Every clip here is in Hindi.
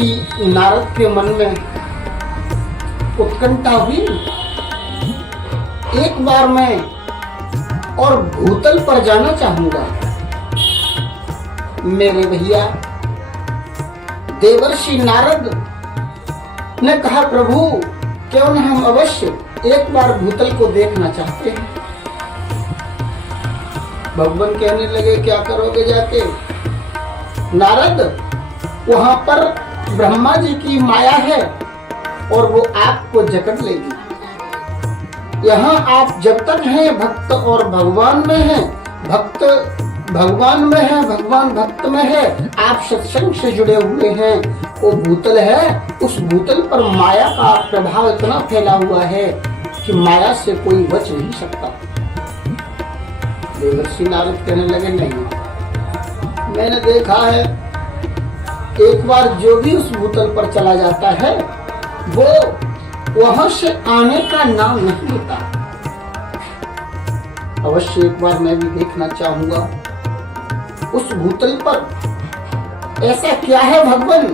देवर्षि नारद के मन में उत्कंठा हुई। एक बार मैं और भूतल पर जाना चाहूंगा। मेरे भैया देवर्षि नारद ने कहा, प्रभु क्यों न हम अवश्य एक बार भूतल को देखना चाहते हैं। भगवान कहने लगे, क्या करोगे जाके? नारद, वहां पर ब्रह्मा जी की माया है और वो आपको जकड़ लेगी। यहाँ आप जब तक हैं भक्त और भगवान में हैं, भक्त भगवान में है, भगवान भक्त में है, आप सत्संग से जुड़े हुए हैं। वो भूतल है, उस भूतल पर माया का प्रभाव इतना फैला हुआ है कि माया से कोई बच नहीं सकता। देवर्षि नारद कहने लगे, नहीं, मैंने देखा है एक बार जो भी उस भूतल पर चला जाता है वो वहां से आने का नाम नहीं लेता। अवश्य एक बार मैं भी देखना चाहूंगा उस भूतल पर ऐसा क्या है भगवान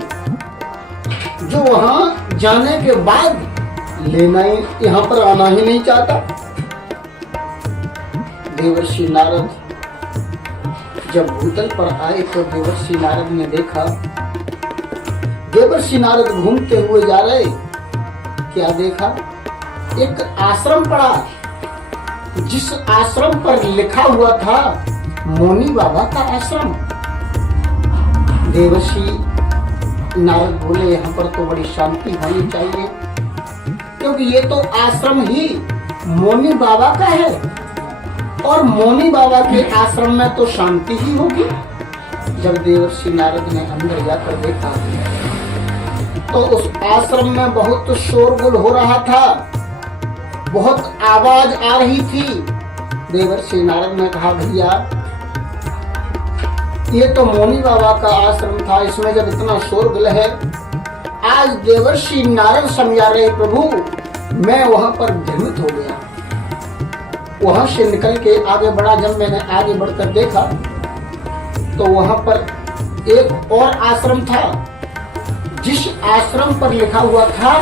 जो वहां जाने के बाद लेना ही, यहां पर आना ही नहीं चाहता। देवर्षि नारद जब भूतल पर आए तो देवर्षि नारद ने देखा, देवर्षि नारद घूमते हुए जा रहे, क्या देखा? एक आश्रम पड़ा, जिस आश्रम पर लिखा हुआ था मौनी बाबा का आश्रम। देवर्षि नारद बोले, यहाँ पर तो बड़ी शांति होनी चाहिए, क्योंकि ये तो आश्रम ही मौनी बाबा का है और मौनी बाबा के आश्रम में तो शांति ही होगी। जब देवर्षि नारद ने अंदर जाकर देखा तो उस आश्रम में बहुत शोरगुल हो रहा था, बहुत आवाज आ रही थी। देवर्षि नारद ने कहा, भैया ये तो मौनी बाबा का आश्रम था, इसमें जब इतना शोरगुल है। आज देवर्षि नारद समझा रहे, प्रभु मैं वहां पर भ्रमित हो गया। वहां से निकल के आगे बढ़ा। जब मैंने आगे बढ़कर देखा तो वहां पर एक और आश्रम था, जिस आश्रम पर लिखा हुआ था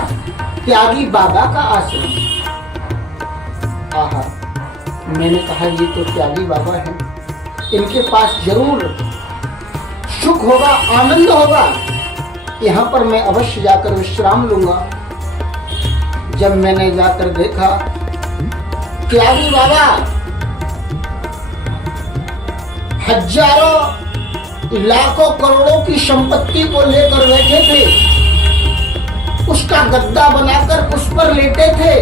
त्यागी बाबा का आश्रम। आहा, मैंने कहा ये तो त्यागी बाबा है, इनके पास जरूर सुख होगा, आनंद होगा, यहाँ पर मैं अवश्य जाकर विश्राम लूंगा। जब मैंने जाकर देखा, त्यागी बाबा हजारों लाखों करोड़ों की संपत्ति को लेकर बैठे थे, उसका गद्दा बनाकर उस पर लेटे थे।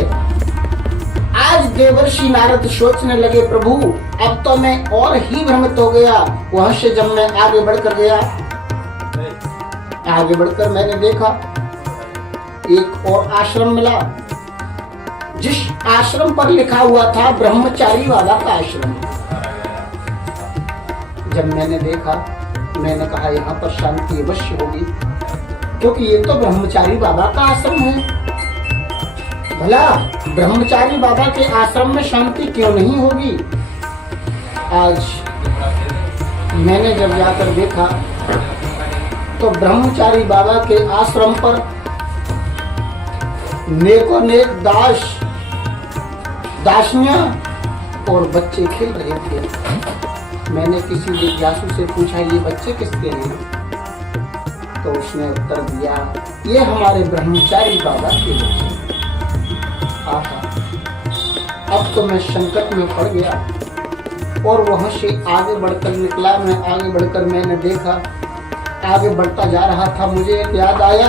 आज देवर्षि नारद सोचने लगे, प्रभु अब तो मैं और ही भ्रमित हो गया। वहां से जब मैं आगे बढ़कर गया, आगे बढ़कर मैंने देखा एक और आश्रम मिला, जिस आश्रम पर लिखा हुआ था ब्रह्मचारी बाबा का आश्रम। जब मैंने देखा, मैंने कहा यहाँ पर शांति अवश्य होगी, क्योंकि ये तो ब्रह्मचारी बाबा का आश्रम है। भला ब्रह्मचारी बाबा के आश्रम में शांति क्यों नहीं होगी? आज मैंने जब जाकर देखा तो ब्रह्मचारी बाबा के आश्रम पर नेको नेक दास दासियां और बच्चे खेल रहे थे। मैंने किसी जिज्ञासु से पूछा, ये बच्चे किसके हैं? तो उसने उत्तर दिया, ये हमारे ब्रह्मचारी बाबा के बच्चे। अब तो मैं संकट में पड़ गया और वहां से आगे बढ़कर निकला। मैं आगे बढ़कर मैंने देखा, आगे बढ़ता जा रहा था, मुझे एक याद आया,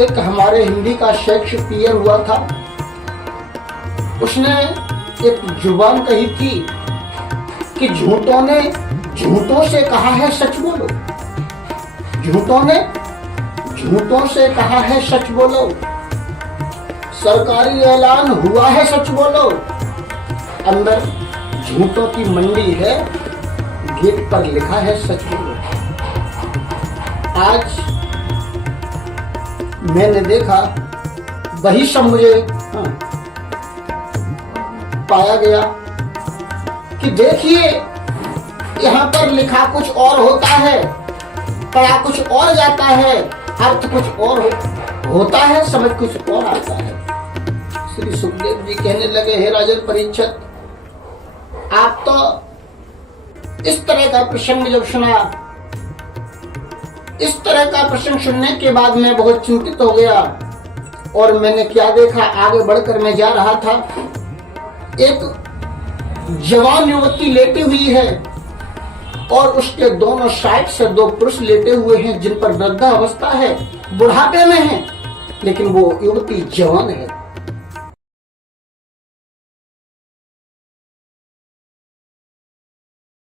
एक हमारे हिंदी का शेक्सपियर हुआ था, उसने एक जुबान कही थी कि झूठों ने झूठों से कहा है सच बोलो, झूठों ने झूठों से कहा है सच बोलो, सरकारी ऐलान हुआ है सच बोलो, अंदर झूठों की मंडी है, गेट पर लिखा है सच बोलो। आज मैंने देखा, वही सब मुझे पाया गया कि देखिए यहाँ पर लिखा कुछ और होता है, पढ़ा कुछ और जाता है, अर्थ कुछ और होता है, समझ कुछ और आता है। श्री सुखदेव जी कहने लगे, हे राजन परीक्षित, आप तो इस तरह का प्रसंग जब सुना, इस तरह का प्रसंग सुनने के बाद मैं बहुत चिंतित हो गया। और मैंने क्या देखा, आगे बढ़कर मैं जा रहा था, एक जवान युवती लेटी हुई है और उसके दोनों साइड से दो पुरुष लेटे हुए हैं जिन पर वृद्धावस्था है, बुढ़ापे में है, लेकिन वो युवती जवान है।